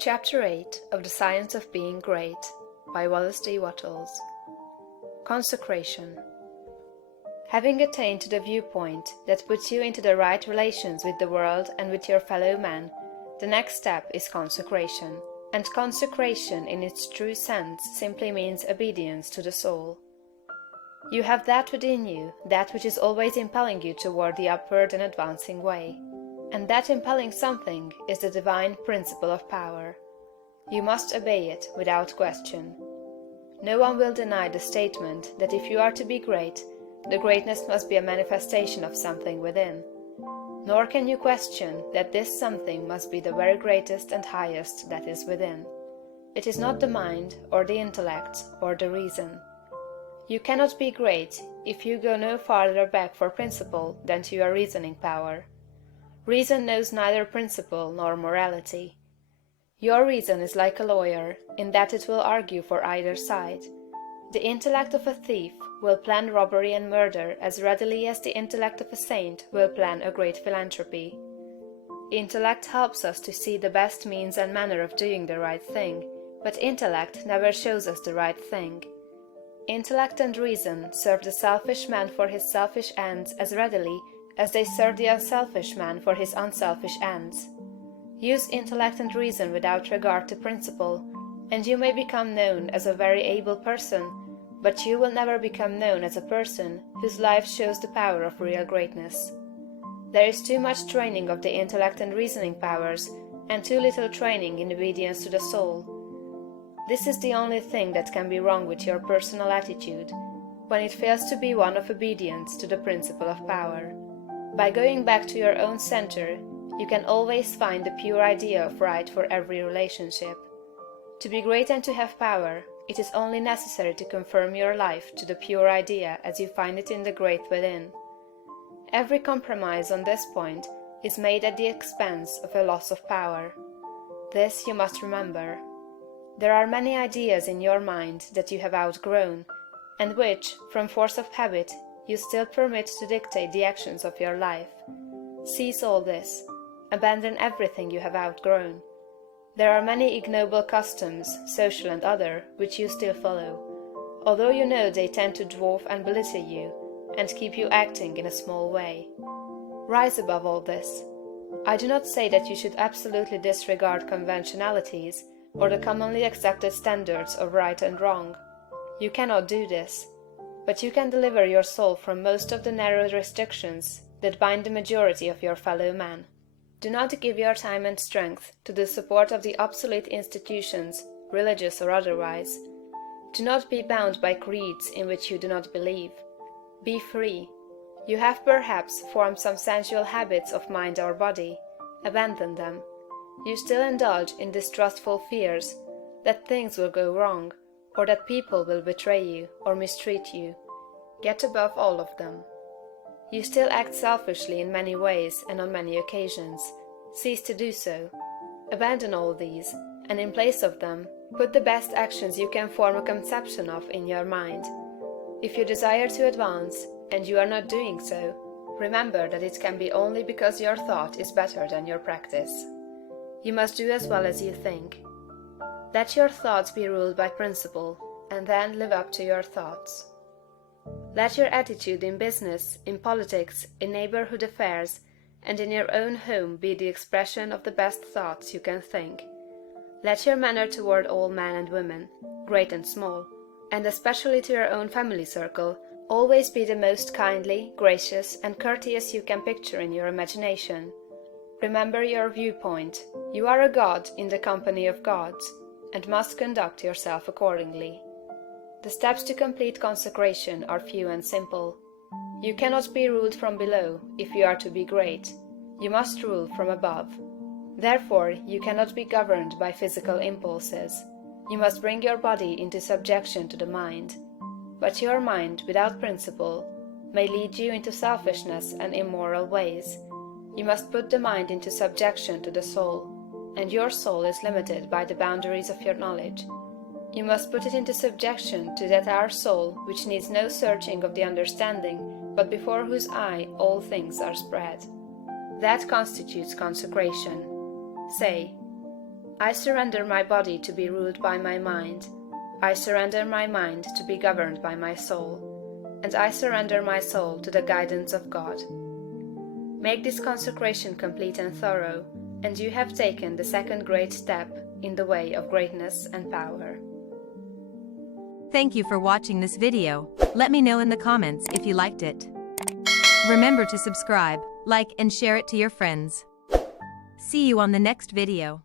Chapter 8 of The Science of Being Great by Wallace D. Wattles. Consecration. Having attained to the viewpoint that puts you into the right relations with the world and with your fellow men, the next step is consecration. And consecration in its true sense simply means obedience to the soul. You have that within you, that which is always impelling you toward the upward and advancing way. And that impelling something is the divine principle of power. You must obey it without question. No one will deny the statement that if you are to be great, the greatness must be a manifestation of something within. Nor can you question that this something must be the very greatest and highest that is within. It is not the mind, or the intellect, or the reason. You cannot be great if you go no farther back for principle than to your reasoning power. Reason knows neither principle nor morality. Your reason is like a lawyer, in that it will argue for either side. The intellect of a thief will plan robbery and murder as readily as the intellect of a saint will plan a great philanthropy. Intellect helps us to see the best means and manner of doing the right thing, but intellect never shows us the right thing. Intellect and reason serve the selfish man for his selfish ends as readily as they serve the unselfish man for his unselfish ends. Use intellect and reason without regard to principle, and you may become known as a very able person, but you will never become known as a person whose life shows the power of real greatness. There is too much training of the intellect and reasoning powers, and too little training in obedience to the soul. This is the only thing that can be wrong with your personal attitude, when it fails to be one of obedience to the principle of power. By going back to your own center, you can always find the pure idea of right for every relationship. To be great and to have power, it is only necessary to conform your life to the pure idea as you find it in the great within. Every compromise on this point is made at the expense of a loss of power. This you must remember. There are many ideas in your mind that you have outgrown, and which, from force of habit, you still permit to dictate the actions of your life. Cease all this. Abandon everything you have outgrown. There are many ignoble customs, social and other, which you still follow, although you know they tend to dwarf and belittle you, and keep you acting in a small way. Rise above all this. I do not say that you should absolutely disregard conventionalities, or the commonly accepted standards of right and wrong. You cannot do this. But you can deliver your soul from most of the narrow restrictions that bind the majority of your fellow men. Do not give your time and strength to the support of the obsolete institutions, religious or otherwise. Do not be bound by creeds in which you do not believe. Be free. You have perhaps formed some sensual habits of mind or body. Abandon them. You still indulge in distrustful fears that things will go wrong, or that people will betray you or mistreat you. Get above all of them. You still act selfishly in many ways and on many occasions. Cease to do so. Abandon all these, and in place of them, put the best actions you can form a conception of in your mind. If you desire to advance, and you are not doing so, remember that it can be only because your thought is better than your practice. You must do as well as you think. Let your thoughts be ruled by principle, and then live up to your thoughts. Let your attitude in business, in politics, in neighborhood affairs, and in your own home be the expression of the best thoughts you can think. Let your manner toward all men and women, great and small, and especially to your own family circle, always be the most kindly, gracious, and courteous you can picture in your imagination. Remember your viewpoint. You are a god in the company of gods, and must conduct yourself accordingly. The steps to complete consecration are few and simple. You cannot be ruled from below if you are to be great. You must rule from above. Therefore, you cannot be governed by physical impulses. You must bring your body into subjection to the mind. But your mind, without principle, may lead you into selfishness and immoral ways. You must put the mind into subjection to the soul, and your soul is limited by the boundaries of your knowledge. You must put it into subjection to that our soul which needs no searching of the understanding, but before whose eye all things are spread. That constitutes consecration. Say, I surrender my body to be ruled by my mind. I surrender my mind to be governed by my soul. And I surrender my soul to the guidance of God. Make this consecration complete and thorough, and you have taken the second great step in the way of greatness and power. Thank you for watching this video. Let me know in the comments if you liked it. Remember to subscribe, like and share it to your friends. See you on the next video.